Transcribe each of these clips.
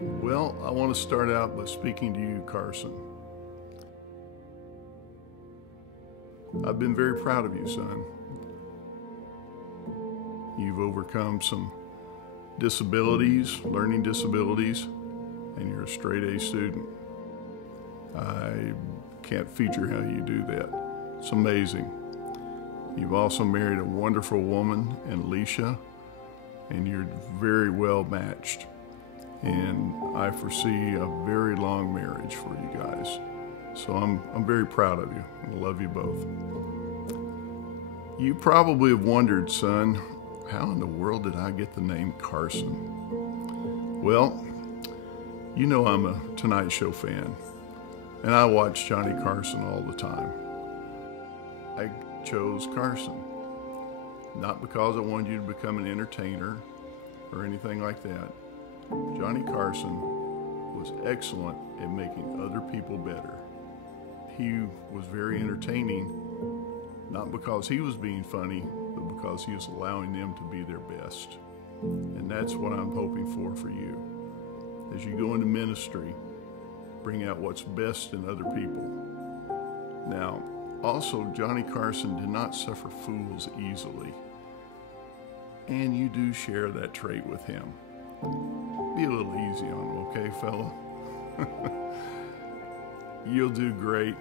Well, I want to start out by speaking to you, Carson. I've been very proud of you, son. You've overcome some disabilities, learning disabilities, and you're a straight A student. I can't feature how you do that. It's amazing. You've also married a wonderful woman, Alicia, and you're very well matched. And I foresee a very long marriage for you guys. So I'm very proud of you. I love you both. You probably have wondered, son, how in the world did I get the name Carson? Well, you know I'm a Tonight Show fan, and I watch Johnny Carson all the time. I chose Carson, not because I wanted you to become an entertainer or anything like that. Johnny Carson was excellent at making other people better. He was very entertaining, not because he was being funny, but because he was allowing them to be their best. And that's what I'm hoping for you. As you go into ministry, bring out what's best in other people. Now, also, Johnny Carson did not suffer fools easily. And you do share that trait with him. Be a little easy on him, okay, fella? You'll do great,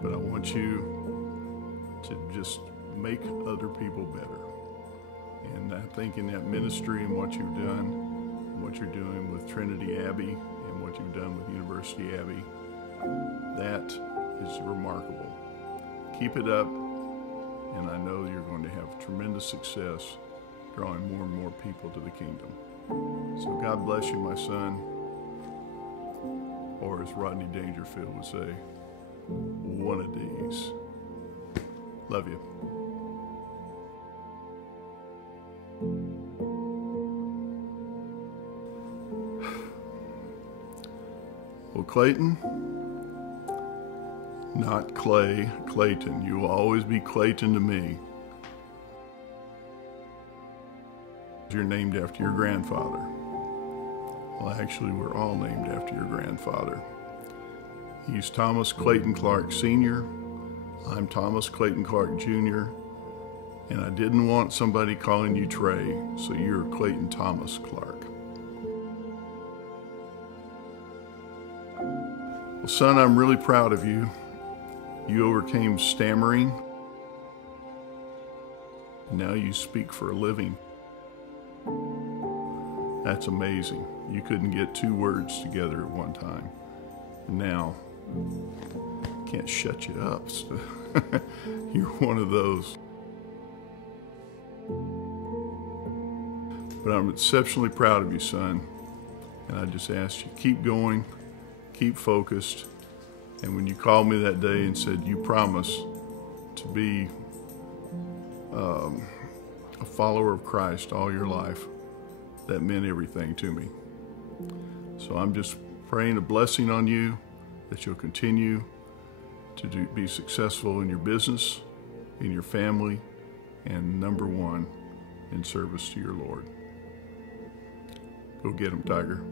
but I want you to just make other people better. And I think in that ministry and what you've done, what you're doing with Trinity Abbey and what you've done with University Abbey, that is remarkable. Keep it up, and I know you're going to have tremendous success drawing more and more people to the kingdom. So God bless you, my son. Or as Rodney Dangerfield would say, one of these. Love you. Well, Clayton, not Clay, Clayton. You will always be Clayton to me. You're named after your grandfather. Well, actually, we're all named after your grandfather. He's Thomas Clayton Clark Sr. I'm Thomas Clayton Clark Jr. And I didn't want somebody calling you Trey, so you're Clayton Thomas Clark. Well, son, I'm really proud of you. You overcame stammering. Now you speak for a living. That's amazing. You couldn't get two words together at one time. And now, can't shut you up. So you're one of those. But I'm exceptionally proud of you, son. And I just ask you, keep going, keep focused. And when you called me that day and said you promise to be a follower of Christ all your life, that meant everything to me. So I'm just praying a blessing on you, that you'll continue to be successful in your business, in your family, and number one, in service to your Lord. Go get him, Tiger.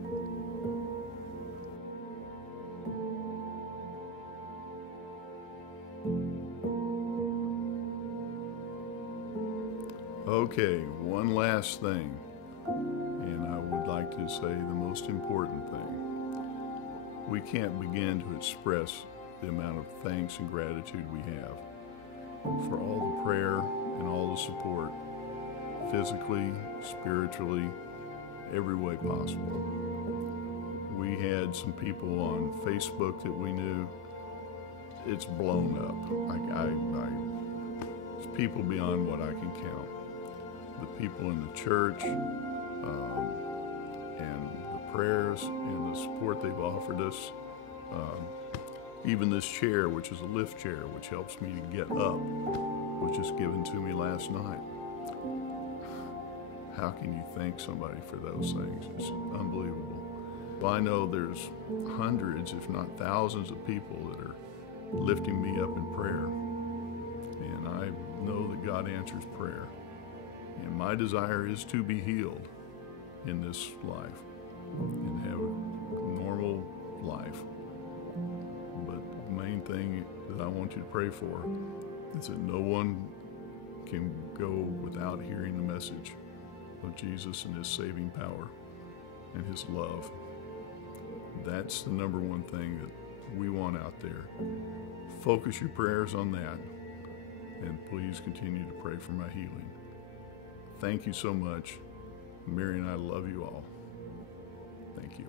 Okay, one last thing. And I would like to say the most important thing. We can't begin to express the amount of thanks and gratitude we have for all the prayer and all the support, physically, spiritually, every way possible. We had some people on Facebook that we knew. It's blown up. It's people beyond what I can count. The people in the church, and the prayers and the support they've offered us. Even this chair, which is a lift chair, which helps me to get up, was just given to me last night. How can you thank somebody for those things? It's unbelievable. Well, I know there's hundreds, if not thousands of people that are lifting me up in prayer. And I know that God answers prayer. And my desire is to be healed in this life and have normal life. But the main thing that I want you to pray for is that no one can go without hearing the message of Jesus and his saving power and his love. That's the number one thing that we want out there. Focus your prayers on that, and please continue to pray for my healing. Thank you so much. Mary and I love you all. Thank you.